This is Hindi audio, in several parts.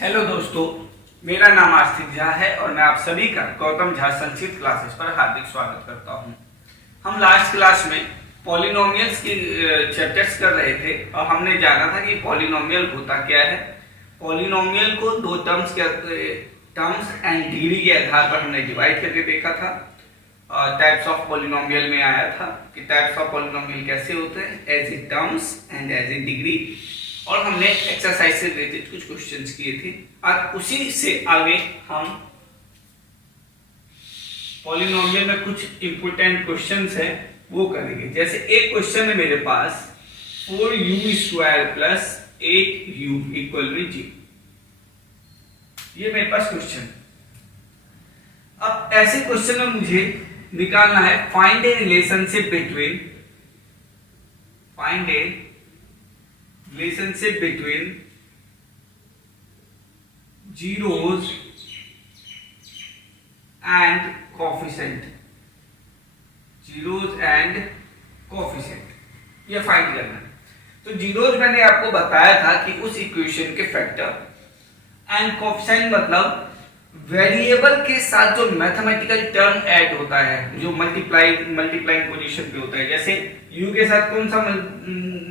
हेलो दोस्तों, मेरा नाम आस्तिक झा है और मैं आप सभी का गौतम झा संक्षिप्त क्लासेस पर हार्दिक स्वागत करता हूं। हम लास्ट क्लास में पॉलिनोमियल्स की चैप्टर्स कर रहे थे और हमने जाना था कि पॉलिनोमियल होता क्या है। पॉलिनोमियल को दो टर्म्स एंड डिग्री के आधार पर हमने डिवाइड करके देखा था। टाइप्स ऑफ पॉलिनोमियल में आया था कि टाइप्स ऑफ पॉलिनोमियल कैसे होते हैं, as a terms and as a degree, और हमने एक्सरसाइज से रिलेटेड कुछ क्वेश्चंस किए थे। और उसी से आगे हम पॉलिनोमियल में कुछ इंपोर्टेंट क्वेश्चंस हैं वो करेंगे। जैसे एक क्वेश्चन है मेरे पास 4u² plus 8u equal to g। ये मेरे पास क्वेश्चन। अब ऐसे क्वेश्चन में मुझे निकालना है find A relationship between zeros and coefficient, ये फाइंड करना है। तो जीरोज मैंने आपको बताया था कि उस इक्वेशन के फैक्टर, एंड कोएफिशिएंट मतलब वेरिएबल के साथ जो मैथमेटिकल टर्म ऐड होता है, जो मल्टीप्लाइंग पोजीशन पे होता है। जैसे u के साथ कौन सा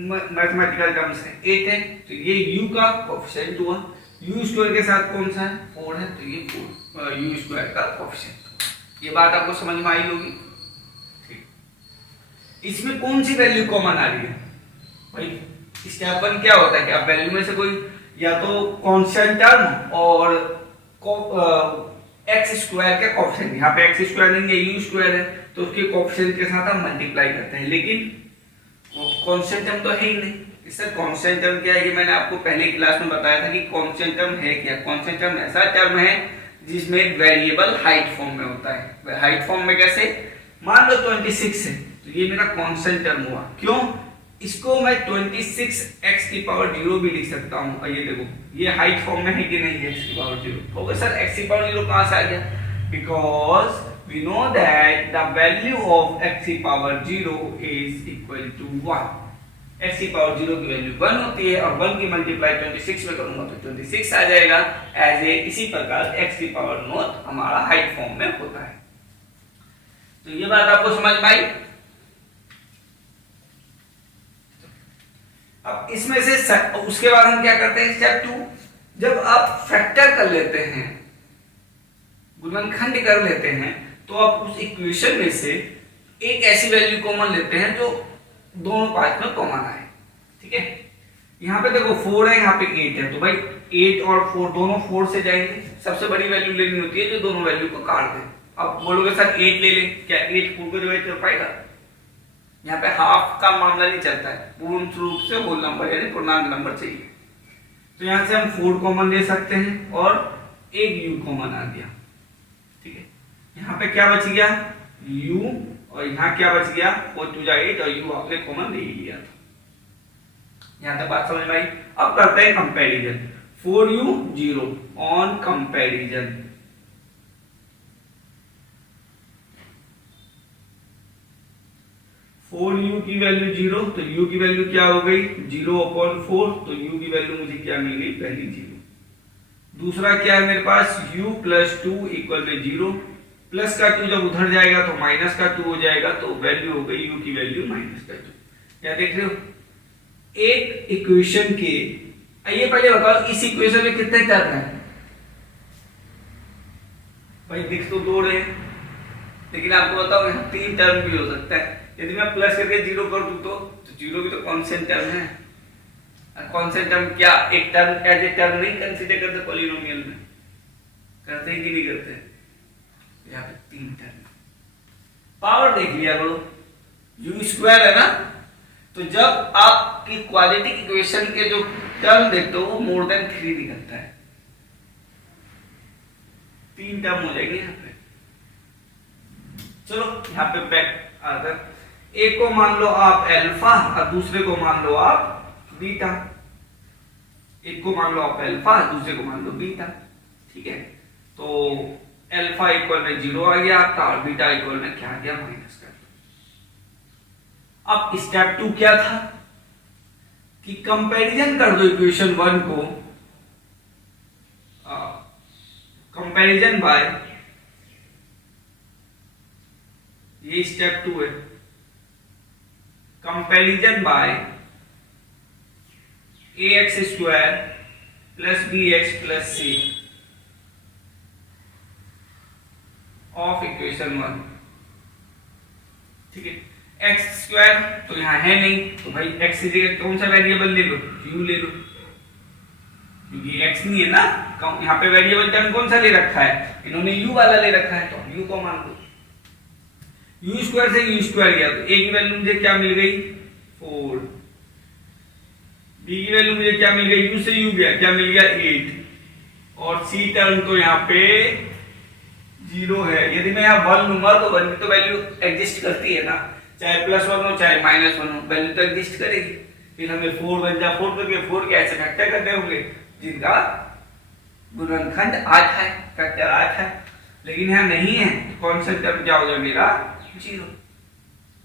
मैथमेटिकल टर्म्स है, 8 है, तो ये u का कोएफिशिएंट हुआ। u² के साथ कौन सा है, 4 है, तो ये 4 u² का कोएफिशिएंट हुआ। ये बात आपको समझ में आई होगी। ठीक, इसमें कौन सी वैल्यू कॉमन आ रही है भाई? स्टेप 1 क्या होता है कि आप वैल्यू में से कोई या तो कांस्टेंट टर्म और x² के कोएफिशिएंट, यहाँ पे x² नहीं है, u² है, तो उसके कोएफिशिएंट के साथ हम मल्टीप्लाई करते हैं। लेकिन कांस्टेंट टर्म तो है ही नहीं। इससे कांस्टेंट टर्म क्या है कि मैंने आपको पहले क्लास में बताया था कि कांस्टेंट टर्म है क्या। कांस्टेंट टर्म ऐसा टर्म है जिसमें वेरिएबल हाइट फॉर्म में होता है। हाइट फॉर्म में कैसे, मान लो 26 है, तो ये मेरा कांस्टेंट टर्म हुआ। क्यों? इसको मैं 26x⁻0 भी लिख सकता हूं। और ये देखो, ये हाइट फॉर्म में है कि नहीं है, x⁻0 होगा। सर x⁻0 कहां से आ गया? Because we know that the value of x⁻0 is equal to 1। x⁻0 की वैल्यू 1 होती है और 1 की मल्टीप्लाई 26 में करूंगा तो 26 आ जाएगा। एज ए इसी प्रकार x⁻0 हमारा हाइट फॉर्म में होता है। तो ये बात आपको समझ में आई। अब इसमें से उसके बाद हम क्या करते हैं, स्टेप 2, जब आप फैक्टर कर लेते हैं, गुणनखंड कर लेते हैं, तो आप उस इक्वेशन में से एक ऐसी वैल्यू कॉमन लेते हैं जो दोनों पार्ट में कॉमन आए। ठीक है, यहाँ पे देखो 4 है, यहाँ पे 8 है, तो भाई 8 और 4 दोनों 4 से जाएंगे। सबसे बड़ी वैल्यू लेनी होती है जो दोनों वैल्यू को काट दे। अब बोलोगे सर 8 ले ले, क्या 8 4 को डिवाइड कर पाएगा? यहाँ पे हाफ का मामला नहीं चलता है, पूर्ण रूप से होल नंबर यानी पूर्णांक नंबर चाहिए। तो यहाँ से हम 4 कॉमन ले सकते हैं और एक u कॉमन आ गया। ठीक है, यहाँ पे क्या बच गया, u, और यहाँ क्या बच गया, 4 2 8, और u आपने कॉमन ले लिया था। यहाँ तक बात समझ में आई। अब करते हैं comparison. 4u 0 on comparison, 4u की वैल्यू 0, तो u की वैल्यू क्या हो गई 0/4, तो u की वैल्यू मुझे क्या मिल गई, पहली 0। दूसरा क्या है मेरे पास, u + 2 = 0। प्लस का 2 जब उधर जाएगा तो माइनस का 2 हो जाएगा, तो वैल्यू हो गई u की वैल्यू -2। क्या देख रहे हो, एक इक्वेशन के, ये पहले बताओ इस इक्वेशन में कितने टर्म है भाई? दिख तो 2 रहे, लेकिन आपको बताओ यहाँ 3 टर्म भी हो सकता है। यदि मैं प्लस करके 0 कर दूं तो 0 भी तो कांस्टेंट टर्म है। कांस्टेंट टर्म क्या एक टर्म एज ए टर्म नहीं कंसीडर करते पॉलिनोमियल में? करते हैं कि नहीं करते? यहाँ पे 3 टर्म। पावर देख लिया करो, u² है ना, तो जब आपकी क्वाड्रेटिक इक्वेशन के जो टर्म देखते हो वो मोर देन 3 निकलता है। 3 टर्म हो जाएंगे यहाँ पे। चलो यहाँ पे बैक आकर, एक को मान लो आप अल्फा और दूसरे को मान लो आप बीटा। एक को मान लो आप अल्फा, दूसरे को मान लो बीटा। ठीक है, तो अल्फा इक्वल में 0 आ गया आपका और बीटा इक्वल में क्या आ गया, माइनस कर दो। अब स्टेप 2 क्या था कि कंपैरिजन कर दो इक्वेशन 1 को कंपैरिजन बाय, ये स्टेप 2 है, comparison by ax² plus bx plus c of equation 1। ठीक है, x² तो यहां है नहीं, तो भाई x की जगह कौन सा वेरिएबल ले लो, u ले लो, क्योंकि x नहीं है ना, यहाँ पे वेरिएबल टर्म कौन सा ले रखा है, इन्होंने u वाला ले रखा है, तो u को मान लो। u² से u² गया तो a की वैल्यू मुझे क्या मिल गई 4, b की वैल्यू मुझे क्या मिल गई, u से u गया, क्या मिल गया 8, और c टर्म तो यहाँ पे 0 है। यदि मैं यहाँ 1 लूंगा तो 1 की तो वैल्यू एग्जिस्ट करती है ना, चाहे +1 हो चाहे -1 हो, वैल्यू तो एग्जिस्ट करेगी। फिर हमें 4 बन जा 4 करके 4 के ऐसे फैक्टर करने होंगे जिनका गुणनखंड 8 है, फैक्टर 8 है, लेकिन यहाँ नहीं है, कांस्टेंट टर्म क्या हो जाएगा मेरा 0।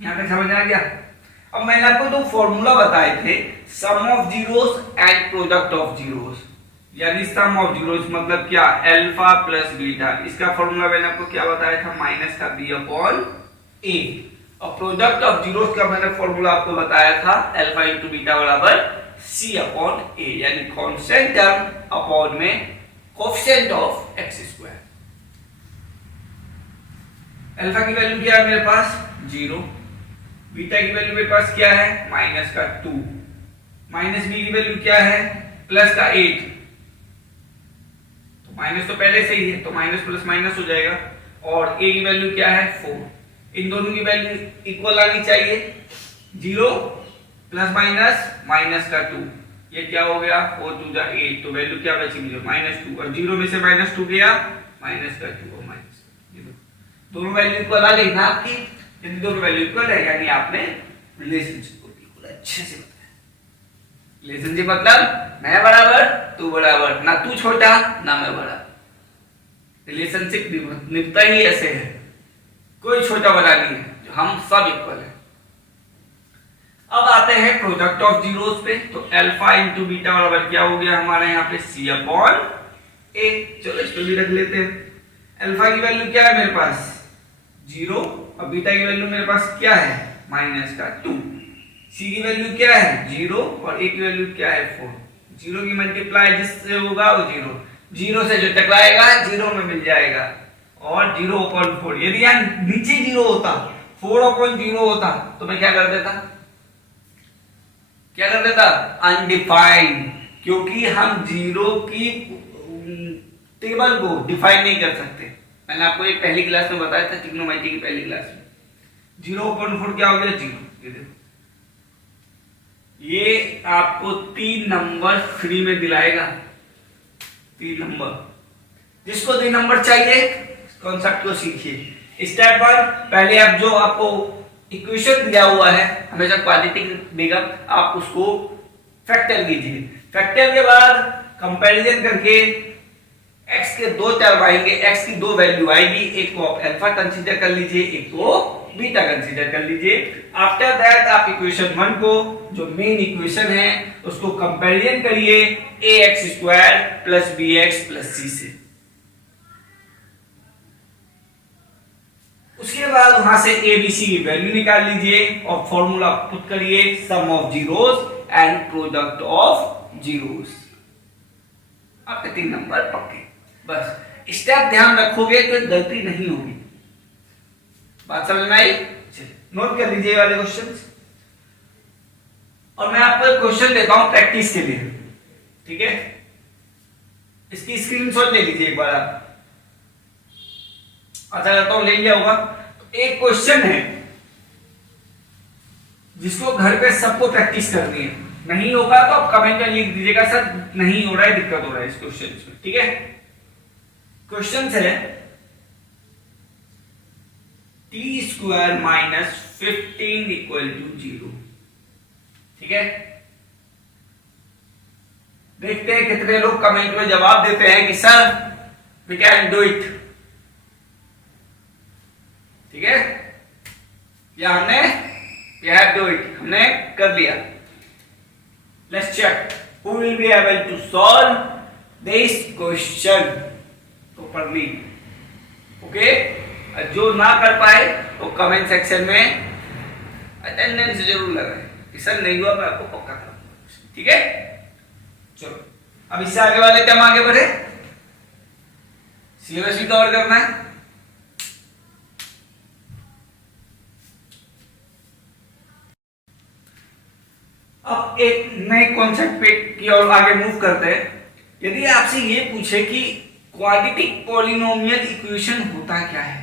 यहाँ तक समझ आ गया। अब मैंने आपको दो फॉर्मूला बताए थे, sum of zeros and product of zeros, यानी सम ऑफ जीरोस मतलब क्या, अल्फा प्लस बीटा। इसका फॉर्मूला मैंने आपको क्या बताया था, माइनस का b अपॉन a, और प्रोडक्ट ऑफ जीरोस का मैंने फॉर्मूला आपको बताया था अल्फा इंटू बीटा बराबर c अपॉन a, यानी कांस्टेंट टर्म अपॉन में कोएफिशिएंट ऑफ x²। अल्फा की वैल्यू क्या है मेरे पास 0, बीटा की वैल्यू मेरे पास क्या है माइनस का 2, माइनस बी की वैल्यू क्या है प्लस का 8, तो माइनस तो पहले से ही है तो माइनस प्लस माइनस हो जाएगा, और a की वैल्यू क्या है 4। इन दोनों की वैल्यू इक्वल आनी चाहिए, 0 प्लस माइनस माइनस का 2, ये क्या हो गया 4 2 जा 8, तो वैल्यू क्या बची मुझे -2, और 0 में से -2 गया माइनस का 2 और माइनस, दोनों वैल्यू इक्वल आ गई ना आपकी। यदि दोनों वैल्यू इक्वल है यानी आपने रिलेशनशिप को बिल्कुल अच्छे से बताया। रिलेशनशिप मतलब मैं बराबर तू बराबर, ना तू छोटा ना मैं बड़ा। रिलेशनशिप निभता ही ऐसे है, कोई छोटा बड़ा नहीं है, हम सब इक्वल है। अब आते हैं प्रोडक्ट ऑफ जीरोस पे, तो अल्फा इंटू बीटा बराबर क्या हो गया हमारे यहाँ पे c अपॉन a। चलो इस पे भी रख लेते हैं। अल्फा की वैल्यू क्या है मेरे पास 0, और बीटा की वैल्यू मेरे पास क्या है माइनस का 2, c की वैल्यू क्या है 0, और a की वैल्यू क्या है 4। 0 की मल्टीप्लाई जिससे होगा वो 0, 0 से जो टकराएगा 0 में मिल जाएगा, और 0 अपॉन 4। यदि यहाँ नीचे 0 होता 4 अपॉन 0 होता तो मैं क्या कर देता अनडिफाइंड, क्योंकि हम 0 की टेबल को डिफाइन नहीं कर सकते। मैंने आपको एक पहली क्लास में बताया था, ट्रिग्नोमेट्री की पहली क्लास में। 0/4 क्या हो गया 0, ये देखो, ये आपको 3 नंबर फ्री में दिलाएगा, 3 नंबर। जिसको 3 नंबर चाहिए कॉन्सेप्ट को सीखिए। स्टेप 1, पहले आप जो आपको इक्वेशन दिया हुआ है हमेशा क्वाड्रेटिक देगा, आप उसको फैक्टर कीजिए। फैक्टर के बाद कंपैरिजन करके x के 2 टर्म आएंगे, x की 2 वैल्यू आएगी, एक को आप अल्फा कंसीडर कर लीजिए, एक को बीटा कंसीडर कर लीजिए। आफ्टर दैट आप इक्वेशन 1 को जो मेन इक्वेशन है उसको कंपैरिजन करिए ax² plus bx plus c से। उसके बाद वहां से abc की वैल्यू निकाल लीजिए और फॉर्मूला पुट करिए sum of zeros and product of zeros. आपके 3 नंबर पक्के। बस स्टेप ध्यान रखोगे तो गलती नहीं होगी। बात समझ में आई? चलिए नोट कर लीजिए वाले क्वेश्चंस, और मैं आपको क्वेश्चन देता हूं प्रैक्टिस के लिए, ठीक है? इसकी स्क्रीनशॉट ले लीजिए एक बार आप। अच्छा करता हूं ले लिया होगा। तो एक क्वेश्चन है जिसको घर पे सबको प्रैक्टिस करनी है, नहीं होगा तो आप कमेंट में लिख दीजिएगा सर नहीं हो रहा है, दिक्कत हो रहा है इस क्वेश्चन में, ठीक है? क्वेश्चन है t² माइनस 15 इक्वल टू 0, ठीक है? देखते हैं कितने लोग कमेंट में जवाब देते हैं कि sir we can do it, ठीक है? या हमने वी हैव डू इट, हमने कर लिया। Let's check who will be able to solve this question. Properly. Okay, जो ना कर पाए तो कमेंट सेक्शन में अटेंडेंस जरूर लगाए। सर नहीं हुआ मैं आपको पक्का करूंगा, ठीक है। चलो अब इससे आगे वाले क्या आगे बढ़े, सिलेबस भी कवर करना है। अब एक नए कॉन्सेप्ट पे की ओर आगे मूव करते हैं। यदि आपसे ये पूछे कि क्वाड्रेटिक पॉलिनोमियल इक्वेशन होता क्या है,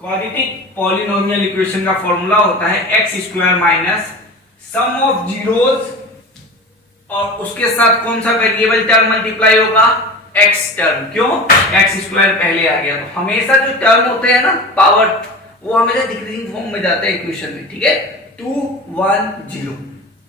क्वाड्रेटिक पॉलिनोमियल इक्वेशन का फॉर्मूला होता है x square minus sum of zeros और उसके साथ कौन सा वेरिएबल टर्म मल्टीप्लाई होगा, एक्स टर्म। क्यों, एक्स स्क्वायर पहले आ गया। तो हमेशा जो टर्म होते हैं ना पावर, वो हमेशा डिक्रीजिंग फॉर्म में जाते हैं इक्वेशन में, ठीक है। 2 1 0,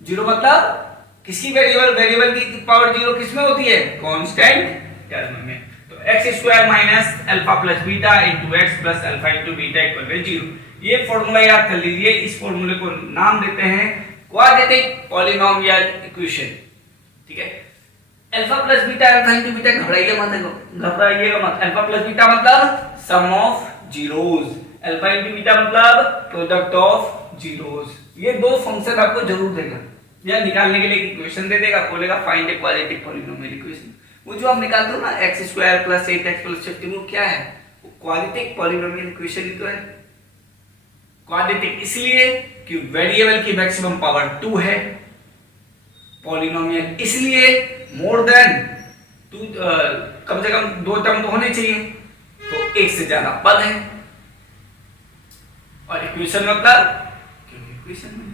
0 मतलब किसकी वेरिएबल, वेरिएबल की पावर 0 किसमें होती है, कांस्टेंट टर्म में। तो x square minus alpha plus beta into x plus alpha into beta equal to 0। ये फॉर्मूला याद कर लीजिए। इस फॉर्मूले को नाम देते हैं क्वाड्रेटिक पॉलिनोमियल इक्वेशन, ठीक है। Alpha plus beta, alpha into beta, घबराइएगा मत। अल्फा प्लस बीटा मतलब sum of zeros, alpha into beta मतलब प्रोडक्ट ऑफ जीरोस। ये दो फंक्शन आपको जरूर देगा या निकालने के लिए इक्वेशन दे देगा, बोलेगा find a quadratic polynomial equation. वो जो आप निकालते हो ना x square plus 8x plus 15, वो क्या है, वो क्वाड्रेटिक पॉलिनोमियल इक्वेशन ही तो है। क्वाड्रेटिक इसलिए कि वेरिएबल की मैक्सिमम पावर 2 है, पॉलिनोमियल इसलिए मोर देन 2, कम से कम 2 टर्म तो होने चाहिए, तो एक से ज्यादा पद है। और इक्वेशन मतलब इक्वेशन में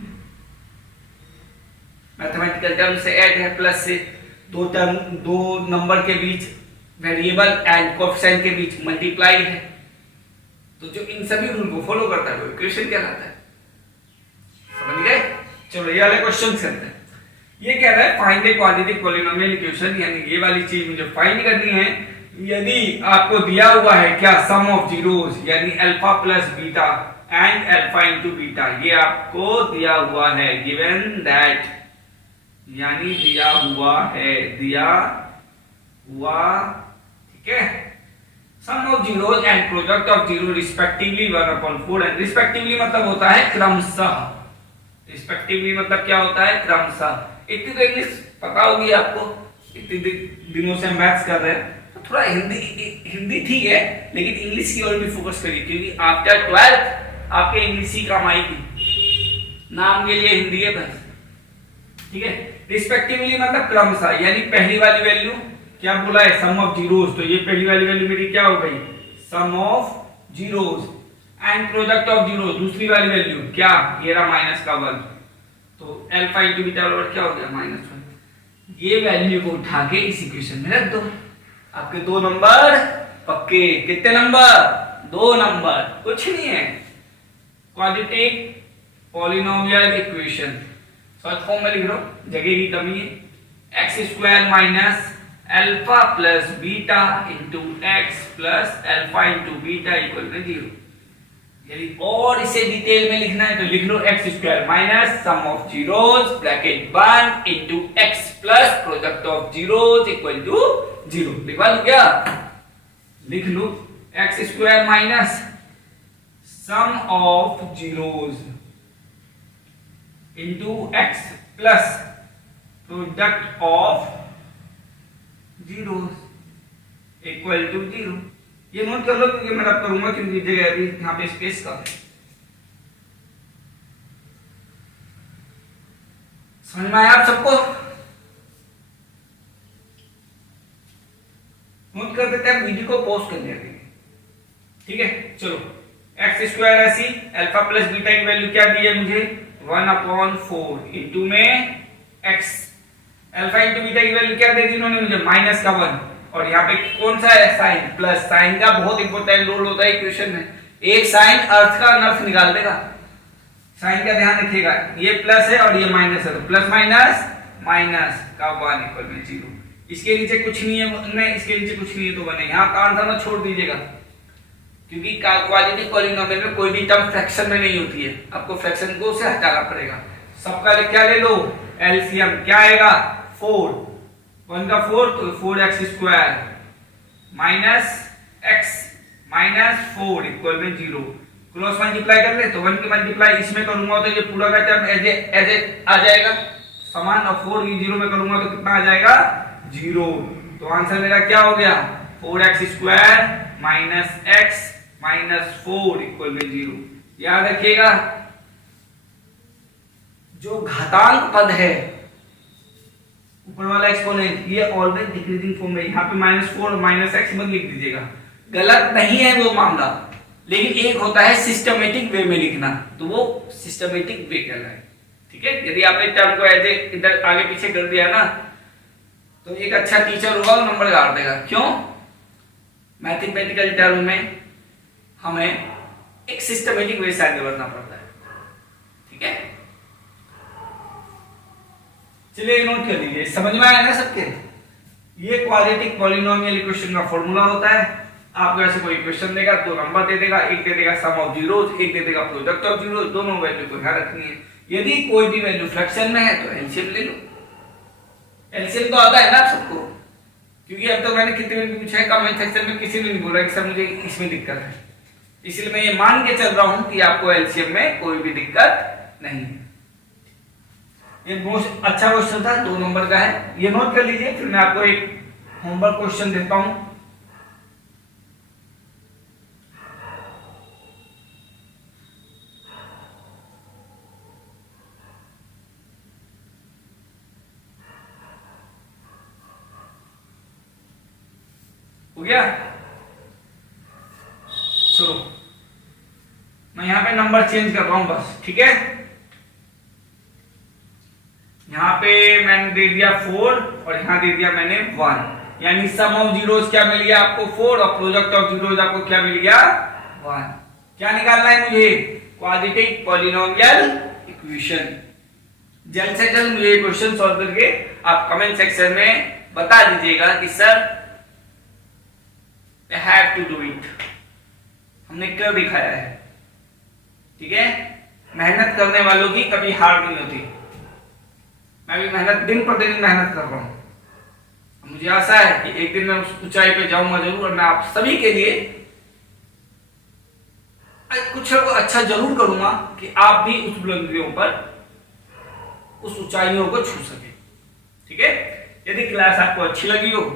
मैथमेटिकल टर्म से ऐड है, प्लस से दो नंबर के बीच वेरिएबल एंड कोएफिशिएंट के बीच मल्टीप्लाई है, तो जो इन सभी रूल को फॉलो करता है वो इक्वेशन कहलाता है। समझ गए। चलो ये वाले क्वेश्चन करते हैं। ये कह रहा है find a quadratic polynomial equation, यानी ये वाली चीज मुझे फाइंड करनी है। यदि आपको दिया हुआ है क्या, सम ऑफ जीरोस यानी alpha plus beta and alpha into beta, ये आपको दिया हुआ है, गिवन दैट, यानी दिया हुआ है, ठीक है। Sum of zeros and product of zero respectively 1/4 and respectively मतलब होता है क्रमशः। रिस्पेक्टिवली मतलब क्या होता है, क्रमशः। इतनी तो इंग्लिश पता होगी आपको, इतने दिनों से मैथ्स कर रहे हैं, तो थोड़ा हिंदी ठीक है, लेकिन इंग्लिश की ओर भी फोकस करिए, क्योंकि आफ्टर 12th आपके इंग्लिश ही काम आएगी। नाम के लिए हिंदी है बस, ठीक है। रिस्पेक्टिवली मतलब क्रमशः, यानी पहली वाली वैल्यू क्या बोला है, सम ऑफ जीरोस, तो ये पहली वाली वैल्यू मेरी क्या हो गई, sum of zeros and product of zero, दूसरी वाली वैल्यू क्या, ये रहा माइनस का 1, तो अल्फा इनटू बीटा बराबर क्या हो गया, -1। ये वैल्यू को उठा के इस इक्वेशन में रख दो, आपके 2 नंबर पक्के। कितने नंबर, 2 नंबर, कुछ नहीं है। Quadratic polynomial equation short form में लिख लो, जगह की कमी है। X square minus alpha plus beta into x plus alpha into beta equal to 0। यदि और इसे डिटेल में लिखना है तो लिख लो x square minus sum of zeros bracket 1 into x plus product of zeros equal to 0। लिखवा दो क्या, लिख लो x square minus sum of zeros into x plus product of zeros equal to 0। ये नोट कर लो, क्योंकि मैं रब करूंगा, क्योंकि जगह अभी यहाँ पे स्पेस का समझ में आया आप सबको। नोट कर देते हैं, वीडियो को पॉज कर देते हैं, ठीक है। चलो एक्स स्क्वायर ऐसी अल्फा प्लस बीटा की वैल्यू क्या दी है मुझे, 1/4 इंटू में एक्स, अल्फा इंटू बीटा की वैल्यू क्या दे दी इन्होंने मुझे, माइनस का 1, और यहाँ पे कौन सा है, साइन, प्लस। साइन का बहुत इंपॉर्टेंट रोल होता है इक्वेशन में, एक साइन अर्थ का अनर्थ निकाल देगा। साइन का ध्यान रखिएगा, ये प्लस है और ये माइनस है, तो प्लस माइनस माइनस का 1 इक्वल में 0। इसके नीचे कुछ नहीं है, नहीं इसके नीचे कुछ नहीं है तो 1 है। यहाँ का आंसर मत छोड़ दीजिएगा, क्योंकि क्वाड्रेटिक पॉलिनोमियल में कोई भी टर्म फ्रैक्शन में नहीं होती है, आपको फ्रैक्शन को से हटाना पड़ेगा। सबका क्या ले लो, एलसीएम क्या आएगा, 4, 1 का 4 तो 4x square minus x minus 4 equal में 0। क्रॉस मल्टीप्लाई कर ले तो 1 की मल्टीप्लाई इसमें करूंगा तो ये पूरा का टर्म एज ए आ जाएगा समान, और 4 की 0 में करूंगा तो कितना आ जाएगा 0। तो आंसर मेरा क्या हो गया 4x square minus x minus 4 equal में 0। याद रखिएगा जो घातांक पद है ऊपर वाला एक्सपोनेंट ये ऑलवेज डिक्रीजिंग फॉर्म में, यहाँ पे -4 और -x मत लिख दीजिएगा, गलत नहीं है वो मामला, लेकिन एक होता है सिस्टमेटिक वे में लिखना, तो वो सिस्टमेटिक वे कहलाए। ठीक है, यदि आपने टर्म को ऐसे इधर आगे पीछे कर दिया ना तो एक अच्छा टीचर होगा वो नंबर गाड़ देगा। क्यों? मैथमेटिकल टर्म में हमें एक सिस्टमेटिक वे से आगे बढ़ना पड़ता है। ठीक है, चलिए नोट कर लीजिए, समझ में आया ना सबके? ये क्वाड्रेटिक पॉलिनोमियल इक्वेशन का फॉर्मूला होता है। आपको ऐसे कोई इक्वेशन देगा, दो नंबर दे देगा, एक दे देगा सम ऑफ जीरोस, एक दे देगा प्रोडक्ट ऑफ जीरोस, दोनों वैल्यू को ध्यान रखनी है। यदि कोई भी वैल्यू फ्रैक्शन में है तो एलसीएम ले लो। एलसीएम तो आता है ना आप सबको, क्योंकि अब तो मैंने कितने भी पूछा है कमेंट सेक्शन में, किसी ने नहीं बोला कि सर मुझे इसमें दिक्कत है, इसलिए मैं ये मान के चल रहा हूं कि आपको एलसीएम में कोई भी दिक्कत नहीं है। ये मोस्ट अच्छा क्वेश्चन था, 2 नंबर का है, ये नोट कर लीजिए। फिर मैं आपको एक होमवर्क क्वेश्चन देता हूं। हो गया? चलो मैं यहां पे नंबर चेंज कर रहा हूं बस। ठीक है, यहां पे मैंने दे दिया 4 और यहां दे दिया मैंने 1, यानी सम ऑफ जीरोस क्या मिल गया आपको 4 और प्रोडक्ट ऑफ जीरोस आपको क्या मिल गया 1। क्या निकालना है मुझे? Quadratic polynomial equation. जल्द से जल्द मुझे क्वेश्चन सॉल्व करके आप कमेंट सेक्शन में बता दीजिएगा कि sir I have to do it, हमने कर दिखाया है। ठीक है, मेहनत करने वालों की कभी हार नहीं होती। मैं भी मेहनत दिन प्रतिदिन मेहनत कर रहा हूं, मुझे आशा है कि एक दिन मैं उस ऊंचाई पे जाऊंगा जरूर, और मैं आप सभी के लिए कुछ अच्छा जरूर करूंगा कि आप भी उस बुलंदियों पर, उस ऊंचाइयों को छू सके। ठीक है, यदि क्लास आपको अच्छी लगी हो,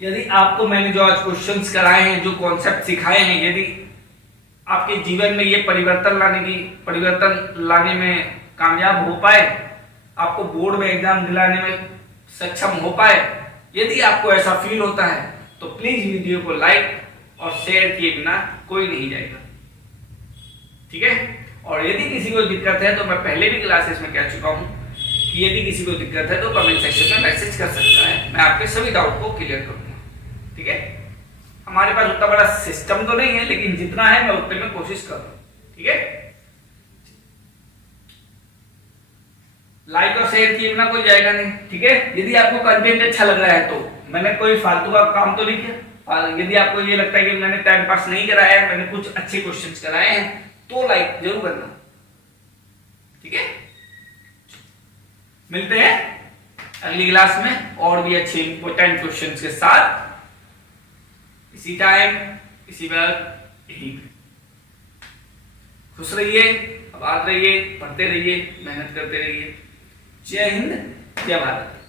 यदि आपको मैंने जो आज क्वेश्चंस कराए हैं, जो कॉन्सेप्ट सिखाए हैं, यदि आपके जीवन में ये परिवर्तन लाने में कामयाब हो पाए, आपको बोर्ड में एग्जाम दिलाने में सक्षम हो पाए, यदि आपको ऐसा फील होता है तो प्लीज वीडियो को लाइक और शेयर किए बिना कोई नहीं जाएगा। ठीक है, और यदि किसी को दिक्कत है तो मैं पहले भी क्लासेस में कह चुका हूं कि यदि किसी को दिक्कत है तो कमेंट सेक्शन में मैसेज कर सकता है, मैं आपके सभी डाउट को क्लियर करूंगा। ठीक है, हमारे पास उतना बड़ा सिस्टम तो नहीं है, लेकिन जितना है मैं उतने में कोशिश कर रहा हूं। ठीक है, लाइक और शेयर किए बिना कोई जाएगा नहीं। ठीक है, यदि आपको कंटेंट अच्छा लग रहा है तो मैंने कोई फालतू का काम तो नहीं किया। यदि आपको ये लगता है कि मैंने टाइम पास नहीं कराया है, मैंने कुछ अच्छे क्वेश्चंस कराए हैं, तो लाइक जरूर करना। ठीक है, मिलते हैं अगली क्लास में और भी अच्छे इंपॉर्टेंट क्वेश्चंस के साथ, इसी टाइम इसी वक्त यहीं पे। खुश रहिए, आबाद रहिए, पढ़ते रहिए, मेहनत करते रहिए। जय हिंद, जय भारत।